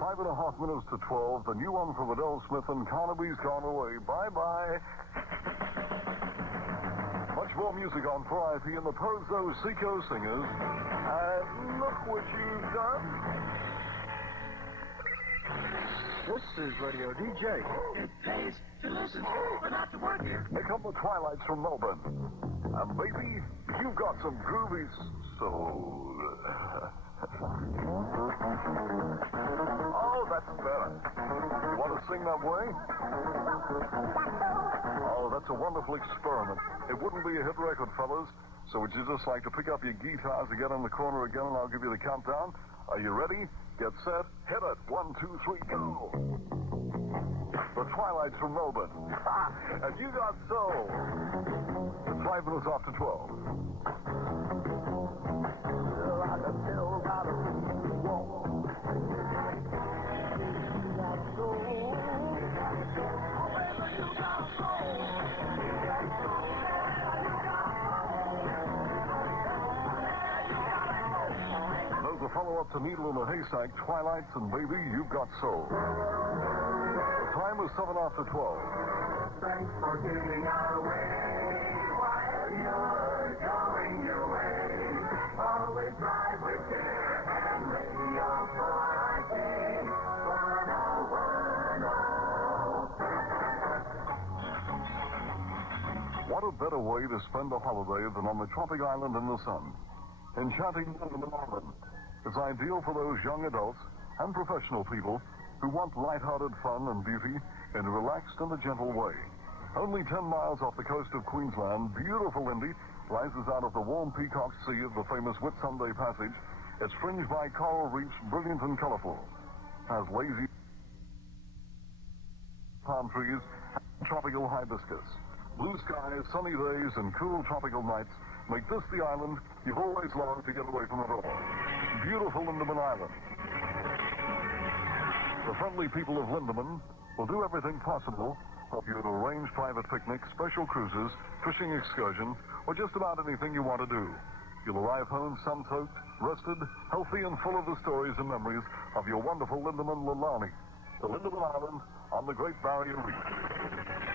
5.5 minutes to 12. The new one from Adele Smith and Carnaby's Gone Away. Bye-bye. Much more music on 4IP and the Pozo Seco Singers. And look what you've done. This is Radio DJ. It pays to listen, but not to work here. Here come the Twilights from Melbourne. And baby, you've got some groovy soul. Oh, that's better. You want to sing that way? Oh, that's a wonderful experiment. It wouldn't be a hit record, fellas. So would you just like to pick up your guitars and get in the corner again, and I'll give you the countdown? Are you ready? Get set. Hit it. 1, 2, 3, go. The Twilights from Melbourne. And you got soul. It's 5 minutes after 12. There's a follow-up to Needle in the Haystack, Twilights, and baby, you've got soul. The time is 7 after 12. Thanks for giving our way while you're going your way. Always drive with care and radio 4IP 1010. What a better way to spend a holiday than on the tropic island in the sun. Enchanting London Island. It's ideal for those young adults and professional people who want light-hearted fun and beauty in a relaxed and a gentle way. Only 10 miles off the coast of Queensland, beautiful Lindy rises out of the warm Peacock Sea of the famous Whitsunday Passage. It's fringed by coral reefs, brilliant and colorful. Has lazy palm trees and tropical hibiscus. Blue skies, sunny days, and cool tropical nights make this the island you've always longed to get away from it all. Beautiful Lindeman Island. The friendly people of Lindeman will do everything possible, help you to arrange private picnics, special cruises, fishing excursions, or just about anything you want to do. You'll arrive home sun-soaked, rested, healthy, and full of the stories and memories of your wonderful Lindeman Leilani, the Lindeman Island on the Great Barrier Reef.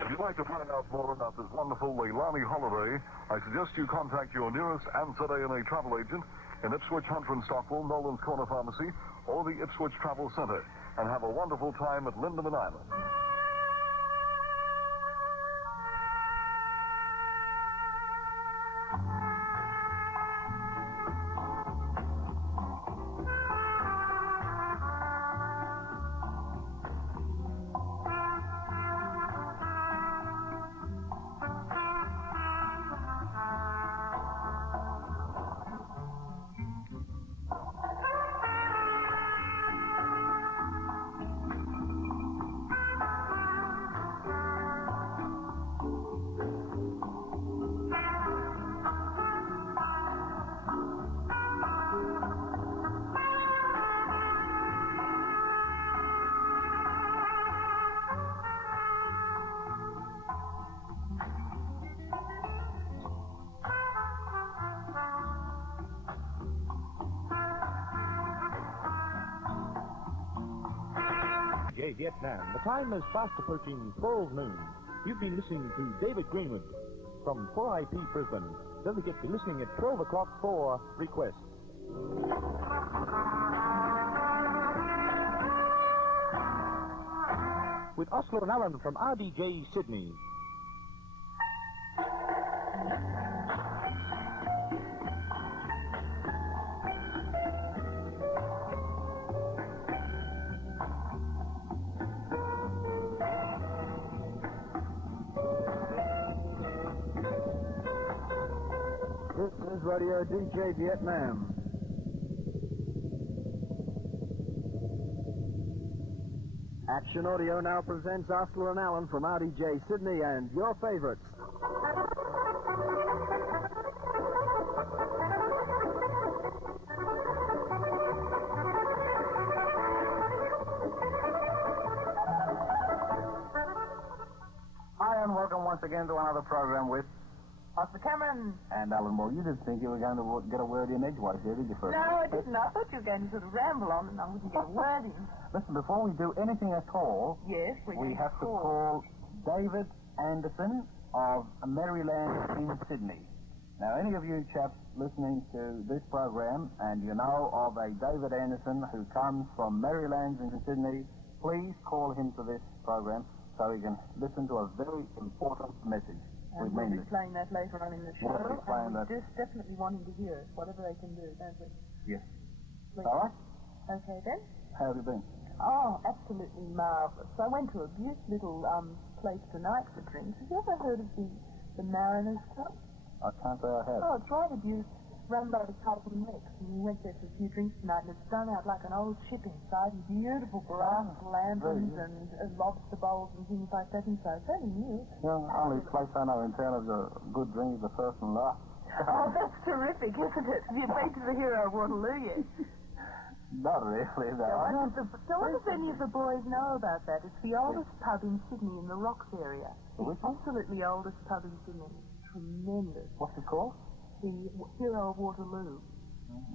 If you'd like to find out more about this wonderful Leilani holiday, I suggest you contact your nearest Ansett A&A travel agent in Ipswich, Hunter and Stockwell, Nolan's Corner Pharmacy, or the Ipswich Travel Center, and have a wonderful time at Lindeman Island. Vietnam. The time is fast approaching full noon. You've been listening to David Greenwood from 4IP Brisbane. Don't forget to be listening at 12 o'clock for requests. With Oslo and Allen from RDJ Sydney. This is Radio DJ Vietnam. Action Audio now presents Osler and Allen from RDJ Sydney and your favorites. Hi, and welcome once again to another program with Off the Cameron. And, Alan, well, you didn't think you were going to get a word in edgewise here, did you, first? No, I didn't. I thought you were going to sort of ramble on and I wouldn't get a word in. Listen, before we do anything at all, Yes, we have to call David Anderson of Maryland in Sydney. Now, any of you chaps listening to this program and you know of a David Anderson who comes from Maryland in Sydney, please call him to this program so he can listen to a very important message. And we'll be playing that later on in the show. We'll be playing and we that. just definitely wanting to hear it, whatever they can do, don't we? Yes. Please. All right? Okay, then. How have you been? Oh, absolutely marvellous. I went to a beautiful little place tonight for drinks. Have you ever heard of the Mariners Club? I can't say I have. Oh, it's rather beautiful. It's run by the Carlton Rex. And we went there for a few drinks tonight, and it's done out like an old ship inside, and beautiful brass lanterns and lobster bowls and things like that inside. Very new. The only place I know in town is a good drink is the first and last. Oh, that's terrific, isn't it? Have you been to the Hero of Waterloo yet? Not really, no. So what does any of the boys know about that? It's the oldest pub in Sydney in the Rocks area. Which The one? absolutely oldest pub in Sydney. Tremendous. What's it called? The Hero of Waterloo.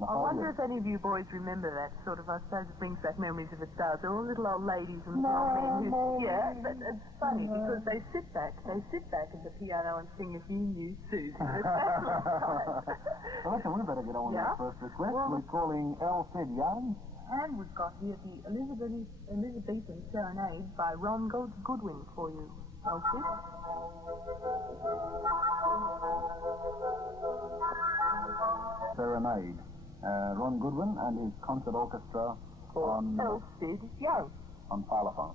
I wonder if any of you boys remember that sort of. I suppose it brings back memories if it does. They're all little old ladies and little old men who, yeah, but it's funny because they sit back at the piano and sing If You Knew Susie. I reckon we better get on with Yeah? the first request. Well, We're calling Elfrid Young. And we've got here the Elizabethan Serenade by Ron Goodwin for you, Elsie. Serenade. Ron Goodwin and his concert orchestra on Elfrid Young. Parlophone.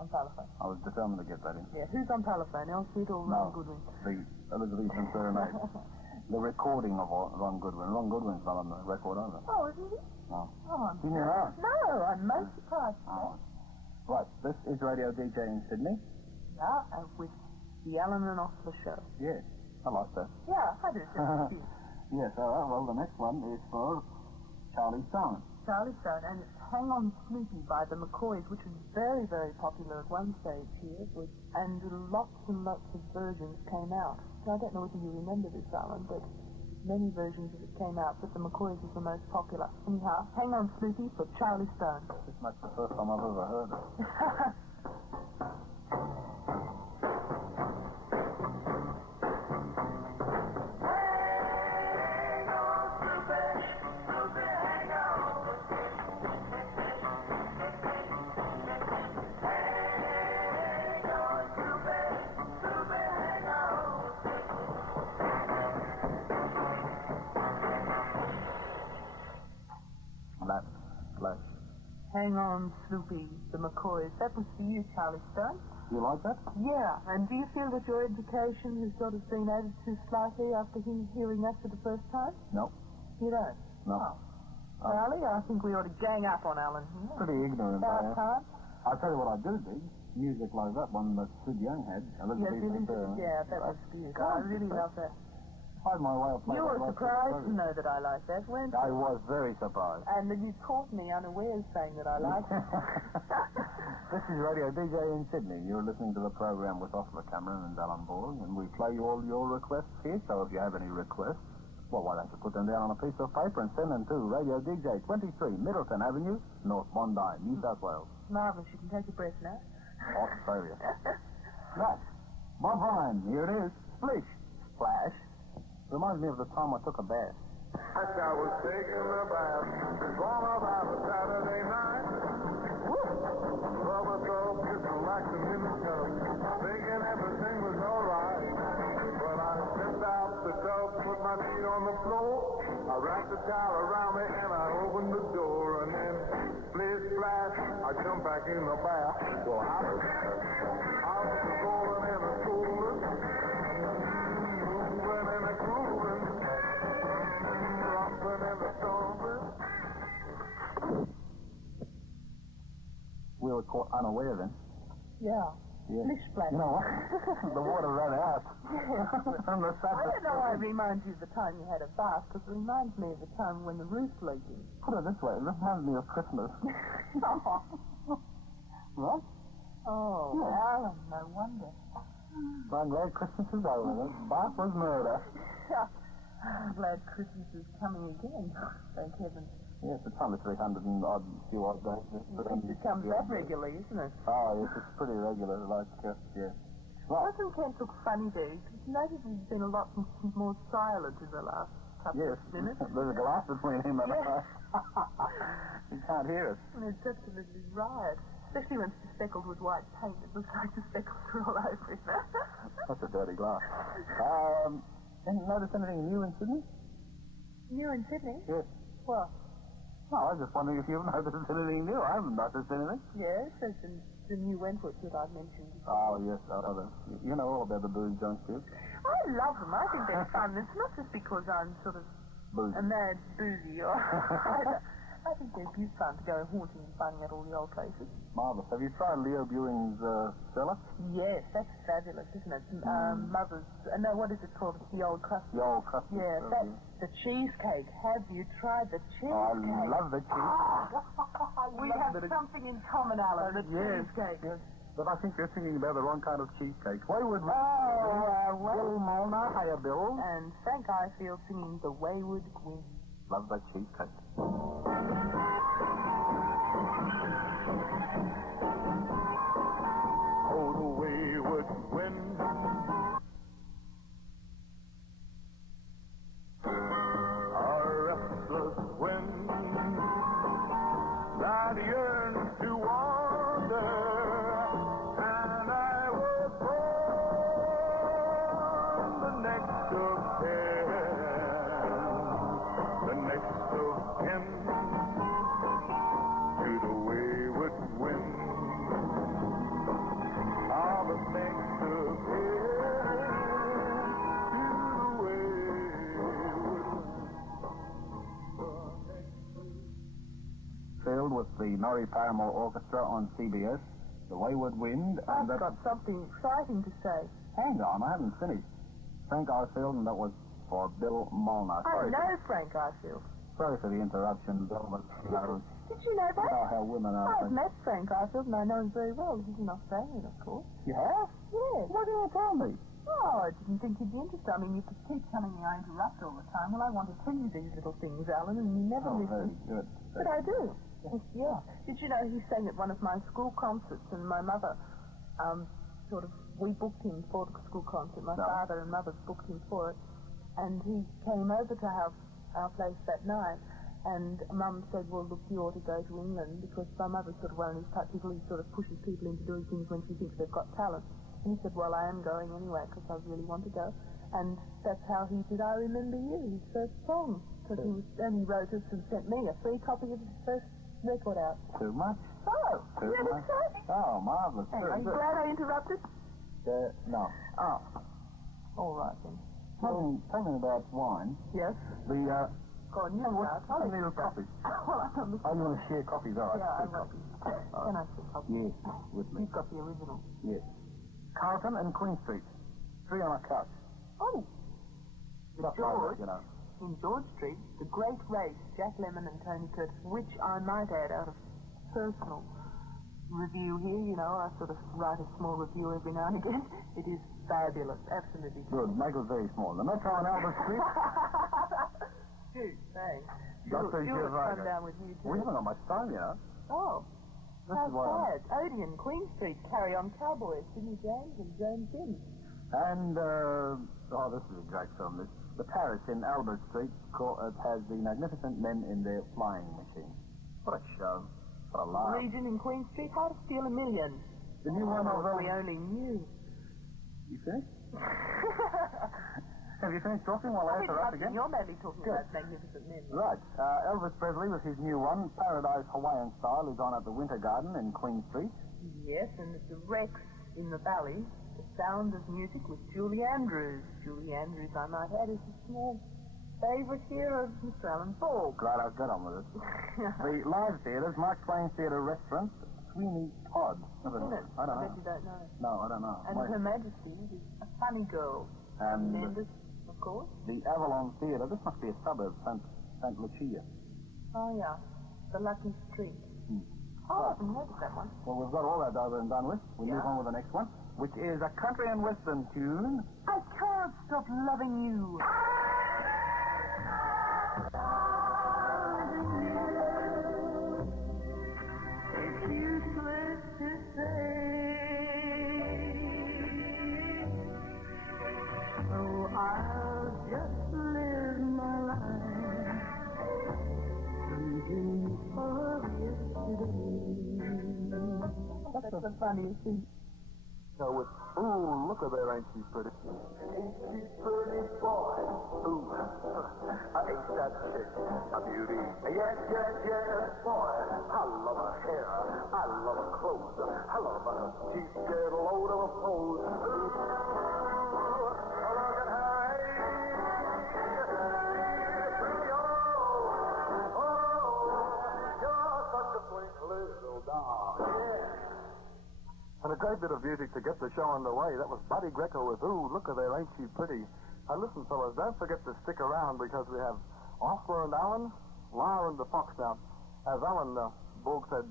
On telephone. I was determined to get that in. Yeah, who's on telephone, Elfrid or Ron Goodwin? The Elizabethan Serenade. The recording of Ron Goodwin. Ron Goodwin's not on the record either. Oh, isn't he? No. Oh, I'm Didn't you know? No, I'm most surprised. Oh. Right, this is Radio DJ in Sydney. Yeah, and with the Alan and Osler show. Yes, I like that. Yeah, I do. Just you. Yes, all right. Well, the next one is for Charlie Stone. Charlie Stone, and it's Hang On Snoopy by the McCoys, which was very, very popular at one stage here, and lots and lots of versions came out. So I don't know whether you remember this, Alan, but many versions of it came out, but the McCoys was the most popular. Anyhow, Hang On Snoopy for Charlie Stone. This might be the first time I've ever heard it. Hang On, Snoopy, the McCoys. That was for you, Charlie Stone. You like that? Yeah, and do you feel that your education has sort of been added to slightly after hearing that for the first time? No. You don't? No. Oh. Charlie, I think we ought to gang up on Alan. Pretty ignorant, About time. I'll tell you what I do dig. Music like that one that Sid Young had. Yeah, that was beautiful. I really love that. I had my way of playing. You were surprised to know that I liked that, weren't you? I was very surprised. And then you caught me unawares saying that I liked it. This is Radio DJ in Sydney. You're listening to the program with Osler Cameron and Alan Borg, and we play you all your requests here. So if you have any requests, well, why don't you put them down on a piece of paper and send them to Radio DJ, 23 Middleton Avenue, North Bondi, New South Wales. Marvellous. You can take a breath now. Australia. Right. Bob Ryan, here it is. Splish. Splash. Reminds me of the time I took a bath. I was taking a bath, gone about a Saturday night. Rubber soap, kissing like the minute tub, thinking everything was alright. But I stepped out the tub, put my feet on the floor. I wrapped the towel around me and I opened the door. And then, splish, splash, I jumped back in the bath. Well, I was rolling and a cooling, moving and a grooving, rocking and a stomping. We were caught unaware then. Yeah. Splish splash. You know what? The water ran out. I don't know why it reminds you of the time you had a bath, because it reminds me of the time when the roof's leaking. Put it this way, it reminds me of Christmas. Right? Oh, Yeah. Alan, no wonder. I'm glad Christmas is over. Bath was murder. I'm glad Christmas is coming again. Thank heaven. Yes, it's only 300 and odd few odd days. It comes that regularly, isn't it? Oh, yes, it's pretty regular, like, yeah. Right. Doesn't Kent look funny there? You've noticed he's been a lot more silent in the last couple Yes, of minutes. there's a glass between him and Yes. He can't hear us. And it's absolutely riot. Especially when it's speckled with white paint. It looks like the speckles are all over him. That's a dirty glass. Didn't notice anything new in Sydney? New in Sydney? Yes. Well, No, I was just wondering if you've noticed anything new. I haven't noticed anything. yes, there's the new Wentworth that I've mentioned. Oh, yes. You know all about the booze, don't you? I love them. I think they're fun. It's not just because I'm sort of Booze. a mad boozy or... I think they're good fun to go haunting and finding out all the old places. Marvellous. Have you tried Leo Buing's cellar? Yes, that's fabulous, isn't it? Mother's... no, what is it called? It's the old crust. The old crusty. Yeah, that's the cheesecake. Have you tried the Oh, cheesecake? I love the cheese. We have something in common, Alan, the Yes, cheesecake. yes. But I think you're thinking about the wrong kind of cheesecake. Wayward. Bill Molnar, hiya, Bill. And Frank Ifield singing The Wayward Wind. Love that cheesecake. Oh, the wayward wind. A restless wind that yearns to wander. And I was born the next of kin to the wayward wind. Ah, the next of kin to the wayward wind. Filled with the Norrie Paramore Orchestra on CBS, The Wayward Wind, I've and got something exciting to say. Hang on, I haven't finished. Frank Ifield, and that was for Bill Molnar. I know Frank Ifield. Sorry for the interruption, Bill, but Did you know that? how women are. I've met Frank Ifield and I know him very well. He's an Australian, of course. You have? Yes. Why didn't you tell me? Oh, I didn't think you'd be interested. I mean, you could keep telling me I interrupt all the time. Well, I want to tell you these little things, Alan, and you never listen. Very good. But I do. Yes. Did you know he sang at one of my school concerts, and my mother, we booked him for the school concert. My father and mother booked him for it, and he came over to our place that night. And Mum said, well, look, you ought to go to England, because my mother's sort of one of these type people who sort of pushes people into doing things when she thinks they've got talent. And he said, well, I am going anyway, because I really want to go. And that's how he did I Remember You, his first song. Because he wrote us and sent me a free copy of his first record out. Too much? Oh, Too isn't that much? exciting? Oh, marvellous. Hey, are you glad I interrupted? No. Oh. All right, then. Talking about wine, Yes? the, Go on, you start. I need a coffee. Well, I'm not I want to share coffees, all right. Yeah, I Two want coffees. Can I see copy? Yes, with me. You've got the original. Yes. Carlton and Queen Street. 3 on a couch. Oh, Stuff like George. that, you know. In George Street, The Great Race, Jack Lemmon and Tony Curtis, which I might add out of personal review here, you know, I sort of write a small review every now and again. It is fabulous, absolutely Good. Make it very small. The Metro on Albert Street. Dude, thanks. Dr. Stuart Giovanni. come down with you too. We haven't got much time, you know. Oh, This how is why sad. Odeon, Queen Street, Carry On Cowboys, Sidney James and Joan Sims. And, this is a great film. The Paris in Albert Street has the magnificent men in their flying machine. What a show. What a laugh. Region in Queen Street, How to Steal a Million. The new one of We only knew. You finished? Have you finished talking while I interrupt again? You're madly talking Good. about magnificent men. Right. Elvis Presley with his new one, Paradise Hawaiian Style, is on at the Winter Garden in Queen Street. Yes, and it's the Rex in the Valley, The Sound of Music with Julie Andrews. Julie Andrews, I might add, is a small favourite here of Mr. Alan Ball. Glad I've got on with it. The live theatres, Mark Twain Theatre Restaurant, Sweeney Todd. Isn't it? I don't bet know. you don't know. No, I don't know. And Her Majesty is a funny girl. And Mendes, of course. the Avalon Theatre, this must be a suburb, St. Lucia. Oh, yeah. The Lucky Street. Hmm. Oh, I haven't heard of that one. Well, we've got all that over and done with. We move Yeah. on with the next one. which is a country and western tune. I can't stop loving you. It's useless to say. So I'll just live my life thinking of yesterday. That's the funniest thing. So with, ooh, look at there, ain't she pretty? Ain't she pretty, boy? Ooh, ain't that chick a beauty? Yes, yes, yes, boy. I love her hair. I love her clothes. I love her. She's scared load of a pose. Ooh, look at her, hey. She's pretty, oh, you're such a sweet little doll. Yeah. And a great bit of music to get the show underway. That was Buddy Greco with Ooh, Look at There, Ain't She Pretty. Now listen, fellas, don't forget to stick around because we have Osler and Alan, Lara and the Fox. Now, as Alan Borg said,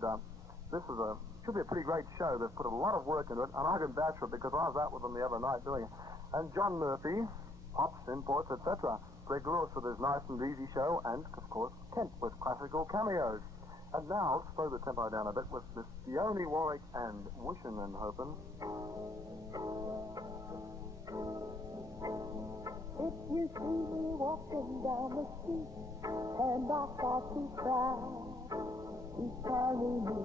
this is should be a pretty great show. They've put a lot of work into it, and I can vouch for it because I was out with them the other night doing it. And John Murphy, Pops, Imports, etc. Greg Lewis with his nice and easy show, and, of course, Kent with classical cameos. And now, let's slow the tempo down a bit with Miss Fiona Warwick and Wishin' and Hopin'. If you see me walking down the street and I start to cry, keep telling me,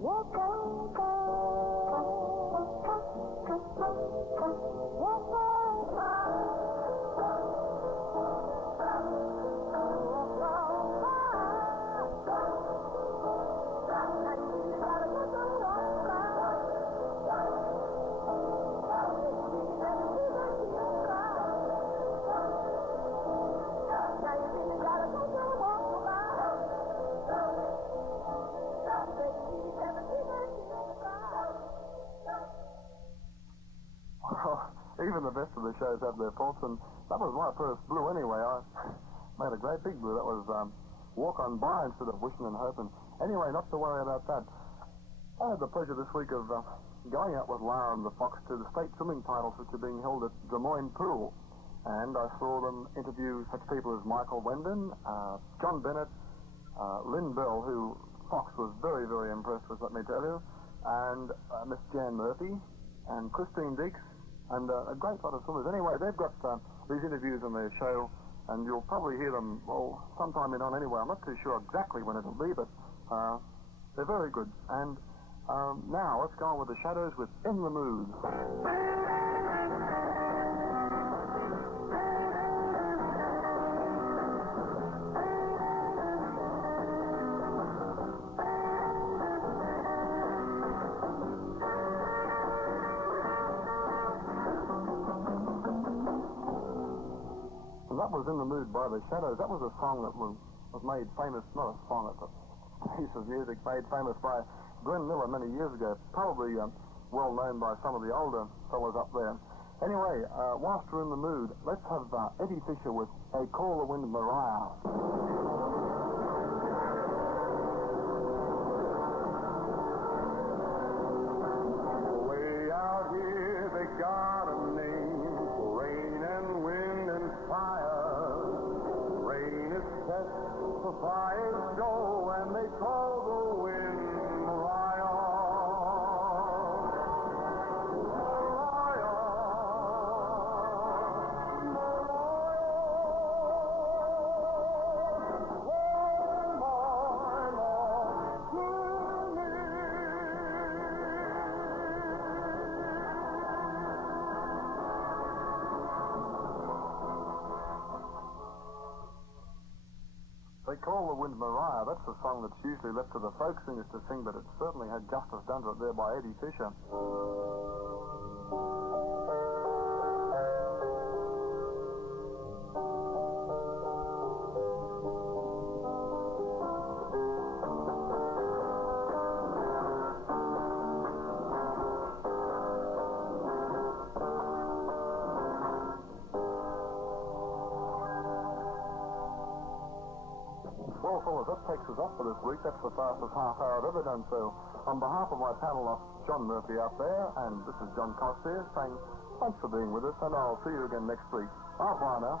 walk on by. Walk on by. Even the best of the shows have their faults, and that was my first blue anyway. I made a great big blue. That was Walk On By instead of Wishing and Hoping. Anyway, not to worry about that. I had the pleasure this week of going out with Lara and the Fox to the state swimming titles which are being held at Des Moines Pool. And I saw them interview such people as Michael Wendon, John Bennett, Lynn Bell, who Fox was very, very impressed with, let me tell you, and Miss Jan Murphy, and Christine Deeks, and a great lot of swimmers. Anyway, they've got these interviews on their show, and you'll probably hear them, well, sometime in on anyway. I'm not too sure exactly when it'll be, but they're very good. And now, let's go on with the Shadows with In the Mood. That was In the Mood by the Shadows. That was a song that was made famous, not a song, it's a piece of music made famous by Glenn Miller many years ago, probably well known by some of the older fellas up there. Anyway, whilst we're in the mood, let's have Eddie Fisher with They Call the Wind Mariah. Way out here they got a name for rain and wind and fire. Rain is set for fires go, and they call the wind Mariah. Mariah, They Call the Wind Mariah. That's a song that's usually left to the folk singers to sing, but it certainly had justice done to it there by Eddie Fisher. Well, fellas, that takes us off for this week. That's the fastest half hour I've ever done so. On behalf of my panel of John Murphy out there, and this is John Costier saying thanks for being with us, and I'll see you again next week. Au revoir now.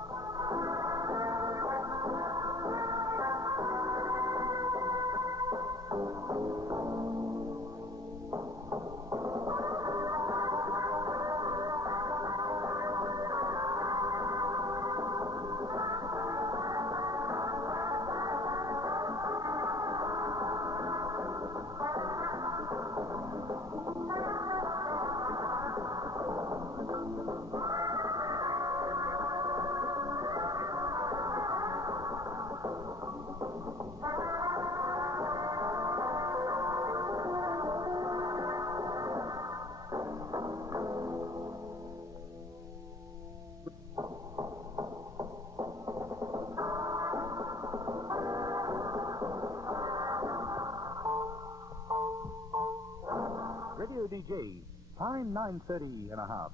Radio DJ, time 9:30 and a half.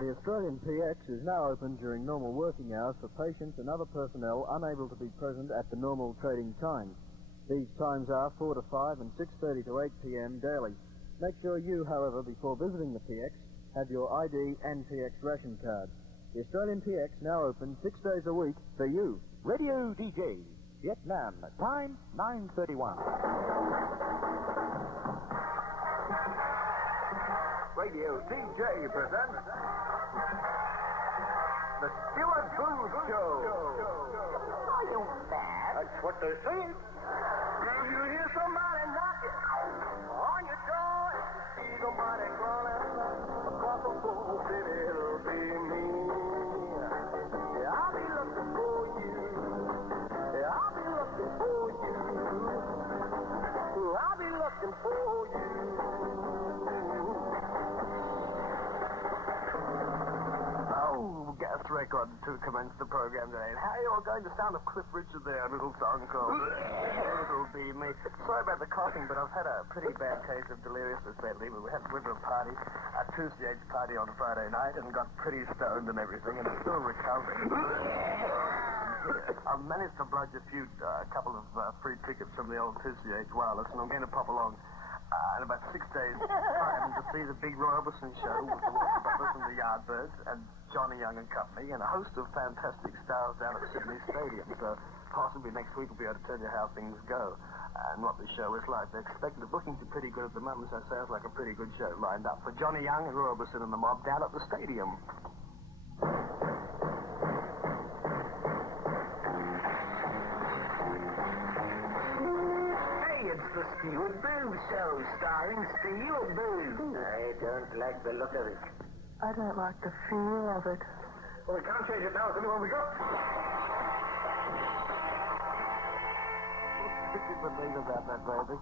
The Australian PX is now open during normal working hours for patients and other personnel unable to be present at the normal trading times. These times are 4 to 5 and 6:30 to 8 p.m. daily. Make sure you, however, before visiting the PX, have your ID and PX ration card. The Australian PX now open 6 days a week for you. Radio DJ, Vietnam, time 9:31. Radio DJ presents The Stuart Booth Show. Are you mad? That's what they say. If you hear somebody knocking on your door, see somebody crawling across the whole city, it'll be me. Yeah, I'll be looking for you. Yeah, I'll be looking for you. I'll be looking for you. Oh, Gas Record to commence the program today. How are you all going? The sound of Cliff Richard there, a little song called It'll Be Me. Sorry about the coughing, but I've had a pretty bad case of deliriousness lately. We went to a party, a Tuesday Age party on Friday night, and got pretty stoned and everything, and still recovering. I've managed to bludge a couple of free tickets from the old Tuesday Age Wireless, and I'm going to pop along in about 6 days' time to see the big Roy Orbison show with the Walker Brothers and the Yardbirds and Johnny Young and Company and a host of fantastic stars down at Sydney Stadium. So possibly next week we'll be able to tell you how things go and what the show is like. They expect the bookings are pretty good at the moment, so it sounds like a pretty good show lined up for Johnny Young and Roy Orbison and the mob down at the stadium. It's the Stuart Booth Show, starring Stuart Booth. I don't like the look of it. I don't like the feel of it. Well, we can't change it now. It's the only one we got. What did you believe about that, baby?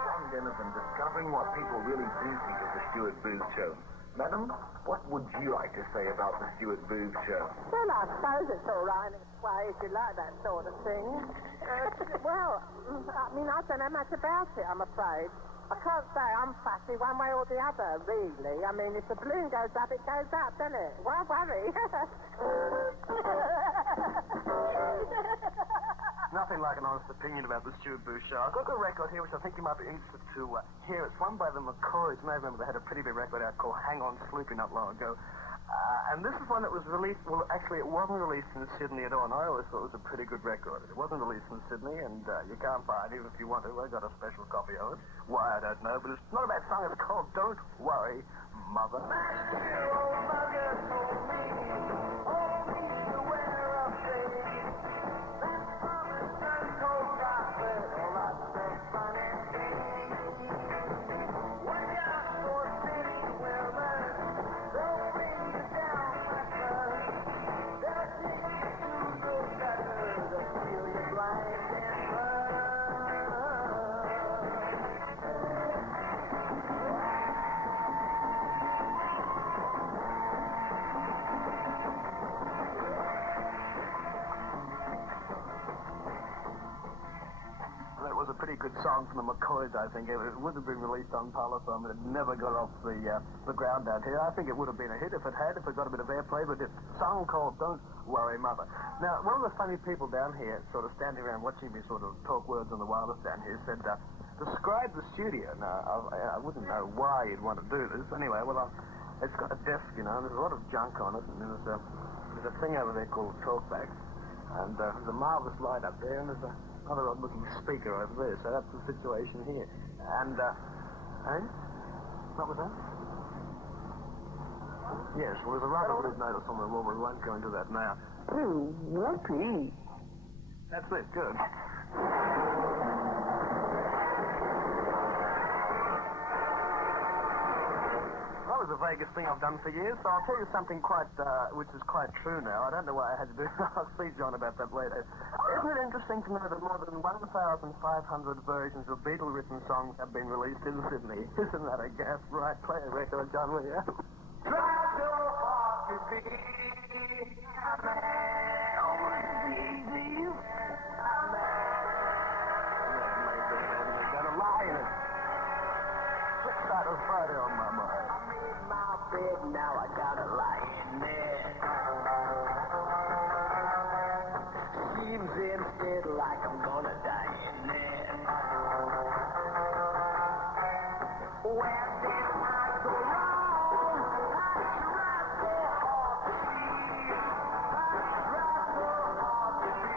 John Dennison, discovering what people really do think of the Stuart Booth Show. Madam, what would you like to say about the Stuart Booth Show? Well, I suppose it's all right in its way if you like that sort of thing. Well, I mean, I don't know much about it, I'm afraid. I can't say I'm fussy one way or the other, really. I mean, if the balloon goes up, it goes up, doesn't it? Why worry? Nothing like an honest opinion about the Stuart Booth Show. I've got a record here which I think you might be interested to hear. It's one by the McCoys. You may remember they had a pretty big record out called Hang On Sloopy not long ago. And this is one that was released, well, actually it wasn't released in Sydney at all, and I always thought it was a pretty good record. It wasn't released in Sydney, and you can't buy it even if you want to. I got a special copy of it. Why, I don't know, but it's not a bad song. It's called Don't Worry, Mother. good song from the McCoys, I think. It would have been released on Parlophone, but it never got off the ground out here. I think it would have been a hit if it had, if it got a bit of airplay, but it's a song called Don't Worry Mother. Now, one of the funny people down here, sort of standing around watching me sort of talk words on the wireless down here, said, describe the studio. Now, I wouldn't know why you'd want to do this. Anyway, well, it's got a desk, you know, and there's a lot of junk on it, and there's a thing over there called talkback, and there's a marvelous light up there, and there's another odd-looking speaker over there, so that's the situation here. And, what was that? Yes, well, there's a rather rude notice on the wall, but we won't go into that now. Ooh, whoopee. That's it, good. That was the vaguest thing I've done for years, so I'll tell you something which is quite true now. I don't know why I had to do it. I'll speak John about that later. Isn't it interesting to know that more than 1,500 versions of Beatle-written songs have been released in Sydney? Isn't that a gas? Right, play a record, John, will you? Try so hard to be a man. Oh, it's easy. A man. They got a lie in it. Flip side of Friday on my mind. My bed, now I gotta lie in there. Seems instead like I'm gonna die in there. Where did I go wrong? I tried so hard to see. I tried so hard to be.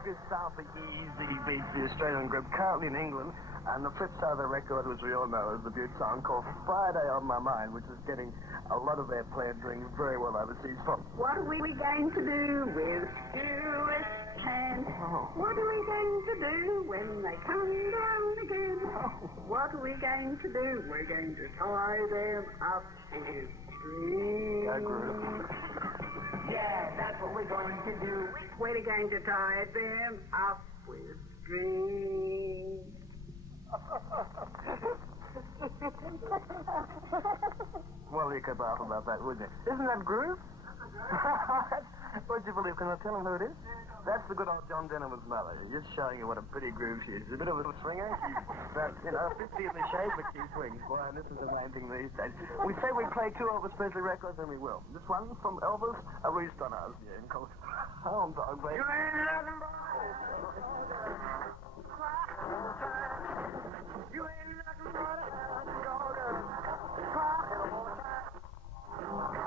The South of Easy beats the Australian group currently in England, and the flip side of the record, which we all know, is the Butte song called Friday on My Mind, which is getting a lot of airplay and doing very well overseas. What are we going to do with Stuart Can? What are we going to do when they come down again? What are we going to do? We're going to tie them up with strings. Go, Groove. Yeah, that's what we're going to do. We're going to tie them up with strings. Well, you could laugh about that, wouldn't you? Isn't that Groove? Would you believe? Can I tell him who it is? That's the good old John Denham's mother. Just showing you what a pretty groove she is. She's a bit of a swinger. She's about, 50 in the shade, but she swings. Boy, and this is the main thing these days. We say we play 2 Elvis Presley records, and we will. This one from Elvis, a roost on us. Yeah, called Home Dog, baby. You ain't nothing but you ain't nothing but a hound dog. Crying all the time.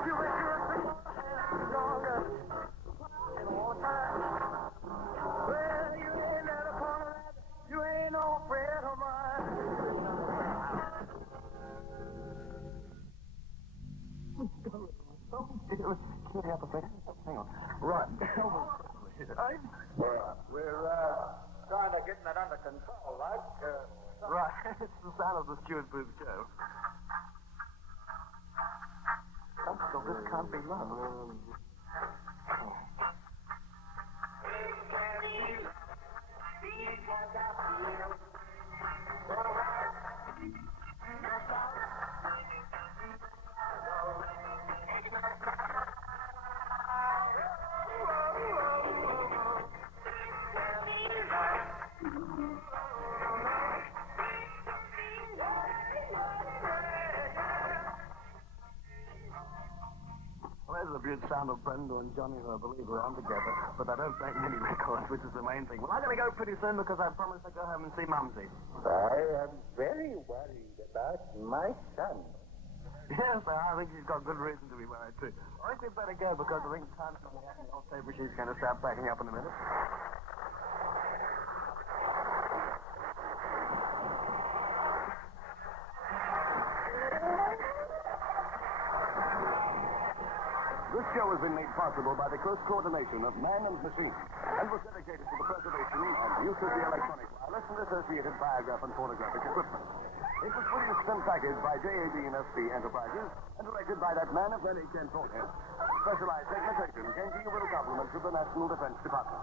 You ain't nothing but a hound dog. Crying all the time. Well, you ain't never corner rabbit. You ain't no friend of mine. Hang on. Right. We're trying to get that under control, like. Right. It's the sound of the Stuart Booth show. So this can't be love. There's the beautiful sound of Brenda and Johnny, who I believe are on together, but I don't make many records, which is the main thing. Well, I'm going to go pretty soon because I promised I'd go home and see Mumsy. I am very worried about my son. Yes, I think she's got good reason to be worried, too. I think we'd better go because I think time's running out and the old tape machine's going to start backing up in a minute. This show has been made possible by the close coordination of man and machine and was dedicated to the preservation and use of the electronic wireless and associated biograph and photographic equipment. It was produced and packaged by JAB and SP Enterprises and directed by that man of many California. Specialized segmentation came to you with the compliments of the National Defense Department.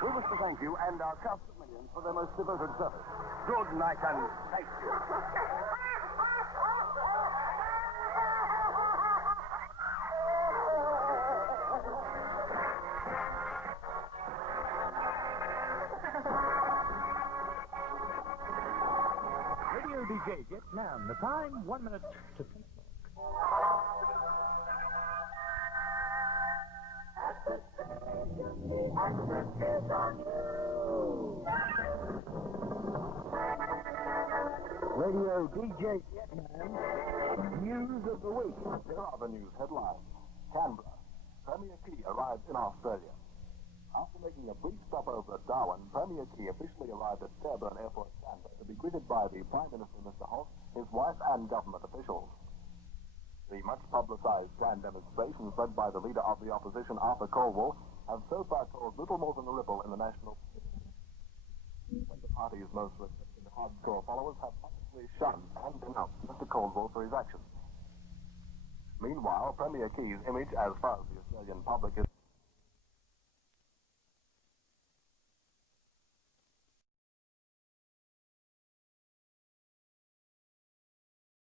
We wish to thank you and our cast of millions for their most devoted service. Good night and thank you. Radio DJ Vietnam. The time, 1 minute to... Radio DJ Vietnam, news of the week. Here are the news headlines. Canberra. Premier Key arrives in Australia. After making a brief stopover at Darwin, Premier Key officially arrived at Fairburn Airport, Canberra, to be greeted by the Prime Minister, Mr. Holt, his wife, and government officials. The much-publicized planned demonstrations led by the leader of the opposition, Arthur Caldwell, have so far caused little more than a ripple in the national... When the party's most respected hardcore followers have publicly shunned and denounced Mr. Caldwell for his actions. Meanwhile, Premier Key's image as far as the Australian public is...